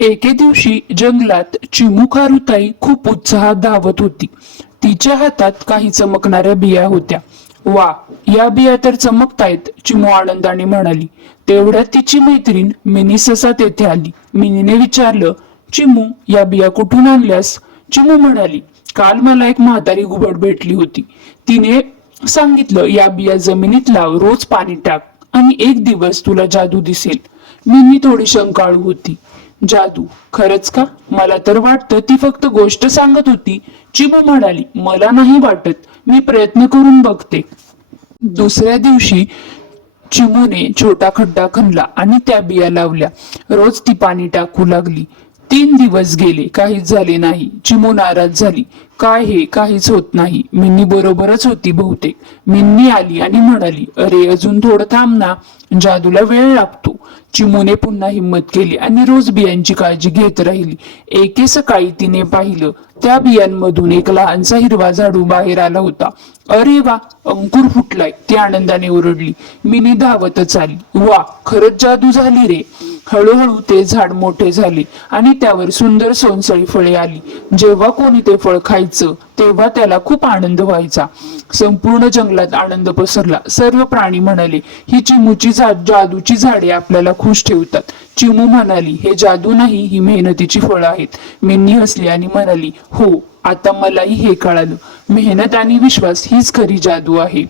एके दिवशी जंगलात चिमुखारुताई खूप उत्साहात धावत होती. तिच्या हातात काही चमकणाऱ्या बिया होत्या. वा या बिया तर चमकतायत चिमू आनंदाने म्हणाली. तेवढ्यात तिची मैत्रीण मिनी ससा तेथे आली. मिनीने विचारलं चिमू या बिया कुठून आणल्यास? चिमू म्हणाली काल मला एक म्हातारी घुबड भेटली होती. तिने सांगितलं या बिया जमिनीत लाव रोज पाणी टाक आणि एक दिवस तुला जादू दिसेल. मिनी थोडी शंकाळू होती. जादू खरंच का? मला तर वाटतं ती फक्त गोष्ट सांगत होती. चिमू म्हणाली मला नाही वाटत. मी प्रयत्न करून बघते. दुसऱ्या दिवशी चिमूने छोटा खड्डा खणला आणि त्या बिया लावल्या. रोज ती पाणी टाकू लागली. तीन दिवस गेले काहीच झाले नाही. चिमू नाराज झाली. काय हे? काहीच होत नाही. मिन्नी बरोबरच होती बहुतेक. मिन्नी आली आणि म्हणाली अरे अजून थोडं थांब ना. जादूला वेळ लागतो. चिमूने पुन्हा हिंमत केली आणि रोज बियांची काळजी घेत राहिली. एके सकाळी तिने पाहिलं त्या बियांमधून एक लहानसा हिरवा झाडू बाहेर आला होता. अरे वा अंकुर फुटलाय. ती आनंदाने ओरडली. मिनी धावतच आली. वा खरंच जादू झाली रे. हळूहळू ते झाड मोठे झाले आणि त्यावर सुंदर सोनसळी फळे आली. जेव्हा कोणी ते फळ खायचं तेव्हा त्याला खूप आनंद व्हायचा. संपूर्ण जंगलात आनंद पसरला. सर्व प्राणी म्हणाले ही चिमूची झाड जादूची झाडे आपल्याला खुश ठेवतात. चिमू म्हणाली हे जादू नाही ही मेहनतीची फळं आहेत. मिन्नी हसली आणि म्हणाली हो आता मलाही हे कळालं. मेहनत आणि विश्वास हीच खरी जादू आहे.